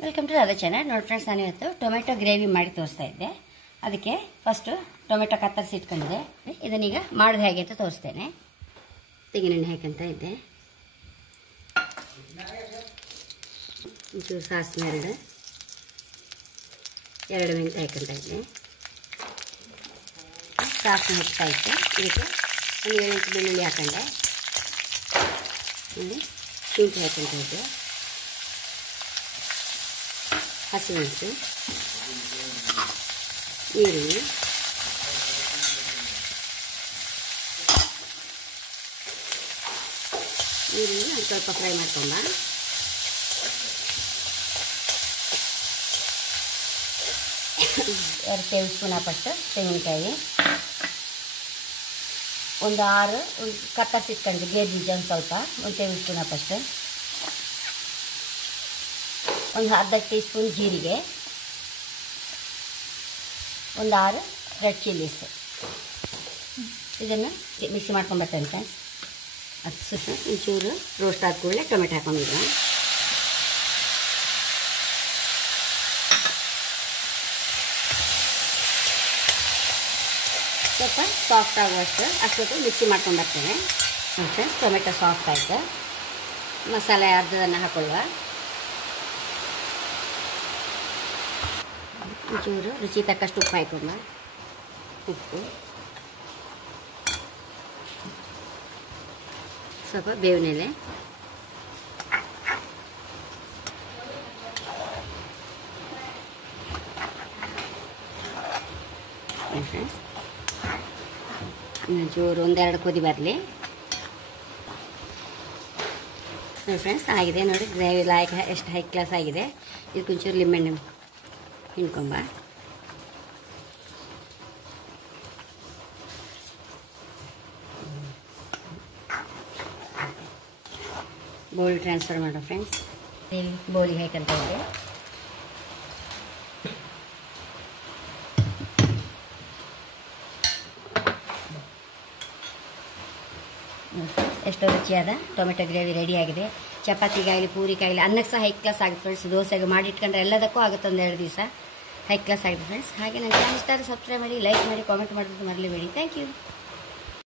Welcome to Radha channel. ನೋಡಿ friends, ನಾನು ಇವತ್ತು ಟೊಮೆಟೊ ಗ್ರೇವಿ ಮಾಡಿ ತೋರಿಸ್ತಾ ಇದ್ದೆ. ಅದಕ್ಕೆ ಫಸ್ಟು ಟೊಮೆಟೊ ಕತ್ತರಿಸಿ ಇಟ್ಕೊಂಡಿದ್ದೆ. ಇದನ್ನೀಗ ಮಾಡೋದು ಹೇಗೆ ಅಂತ ತೋರಿಸ್ತೇನೆ. ತೆಂಗಿನೆಣ್ಣೆ ಹಾಕಂತ ಇದ್ದೆ, ಒಂಚೂರು ಸಾಸಿವೆ ಎರಡು ಮೆಣಸು ಹಾಕಂತ ಇದ್ದೆ. ಸಾಸಿವೆ ಹೆಚ್ಚಾ ಇತ್ತು. ಇದಕ್ಕೆ ಒಂದು 7 ಬೆಳ್ಳುಳ್ಳಿ ಹಾಕೊಂಡೆ, ಶುಂಠಿ ಹಾಕಂತ ಇದ್ದೆ, ಹಸಿಮೆಣಸು, ಈರುಳ್ಳಿ, ಒಂದು ಸ್ವಲ್ಪ ಫ್ರೈ ಮಾಡ್ಕೊಂಬ. ಎರಡು ಟೇಬಲ್ ಸ್ಪೂನ್ ಹಾಕಷ್ಟು ತೆಂಗಿನಕಾಯಿ, ಒಂದು 6 ಕತ್ತರಿಸಿ ಇಟ್ಕೊಂಡು ಗೇರ್ ಬೀಜ ಒಂದು ಸ್ವಲ್ಪ, ಒಂದು ಟೇಬಲ್ ಸ್ಪೂನ್ ಹಾಕಷ್ಟು, ಒಂದು ಅರ್ಧ ಟೀ ಸ್ಪೂನ್ ಜೀರಿಗೆ, ಒಂದು 6 ರೆಡ್ ಚಿಲ್ಲೀಸ್. ಇದನ್ನು ಮಿಕ್ಸಿ ಮಾಡ್ಕೊಂಬರ್ತೇನೆ ಫ್ರೆಂಡ್ಸ್. ಅದು ಸುತ್ತ ಒಂಚೂರು ರೋಸ್ಟ್ ಆದ ಕೂಡಲೇ ಟೊಮೆಟೊ ಹಾಕೊಂಡಿದ್ದೆ. ಸ್ವಲ್ಪ ಸಾಫ್ಟ್ ಆಗುವಷ್ಟು ಅಷ್ಟೊತ್ತು ಮಿಕ್ಸಿ ಮಾಡ್ಕೊಂಬರ್ತೇನೆ ಫ್ರೆಂಡ್ಸ್. ಟೊಮೆಟೊ ಸಾಫ್ಟ್ ಆಯಿತು. ಮಸಾಲೆ ಅರ್ಧದನ್ನು ಹಾಕೊಳ್ಳುವ. ಒಂಚೂರು ರುಚಿ ತಕ್ಕಷ್ಟು ಉಪ್ಪು ಹಾಕೊಂಡ, ಉಪ್ಪು, ಸ್ವಲ್ಪ ಬೇವಿನ ಎಲೆ, ಫ್ರೆಂಡ್ಸ್. ಒಂಚೂರು 1-2 ಕುದಿ ಬರಲಿ ಫ್ರೆಂಡ್ಸ್. ಆಗಿದೆ ನೋಡಿ, ಗ್ರೇವಿ ಲಾಯಕ್ ಎಷ್ಟು ಹೈ ಕ್ಲಾಸ್ ಆಗಿದೆ. ಇದಕ್ಕೊಂಚೂರು ಲಿಂಬೆಹಣ್ಣು ಹಿಂಡ್ಕೊಂಬ. ಬೌಲ್ ಟ್ರಾನ್ಸ್ಫರ್ ಮಾಡೋ ಫ್ರೆಂಡ್ಸ್. ಇಲ್ಲಿ ಬೌಲಿಗೆ ಹಾಕಂತ ಇದೆ. ಎಷ್ಟೋ ರುಚಿಯಾದ ಟೊಮೆಟೊ ಗ್ರೇವಿ ರೆಡಿಯಾಗಿದೆ. ಚಪಾತಿಗಾಗಲಿ, ಪೂರಿಗಾಗಲಿ, ಅನ್ನಕ್ಕೆ ಸಹ ಹೈ ಕ್ಲಾಸ್ ಆಗುತ್ತೆ ಫ್ರೆಂಡ್ಸ್. ದೋಸೆಗೆ ಮಾಡಿ ಇಟ್ಕೊಂಡ್ರೆ ಎಲ್ಲದಕ್ಕೂ ಆಗುತ್ತೆ, 1-2 ದಿವಸ ಹೈ ಕ್ಲಾಸ್ ಆಗಿದೆ ಫ್ರೆಂಡ್ಸ್. ಹಾಗೆ ನನ್ನ ಚಾನಲ್ ಇಷ್ಟ ಆದರೆ ಸಬ್ಸ್ಕ್ರೈಬ್ ಮಾಡಿ, ಲೈಕ್ ಮಾಡಿ, ಕಾಮೆಂಟ್ ಮಾಡೋದು ಮರಲೇಬೇಡಿ. Thank you.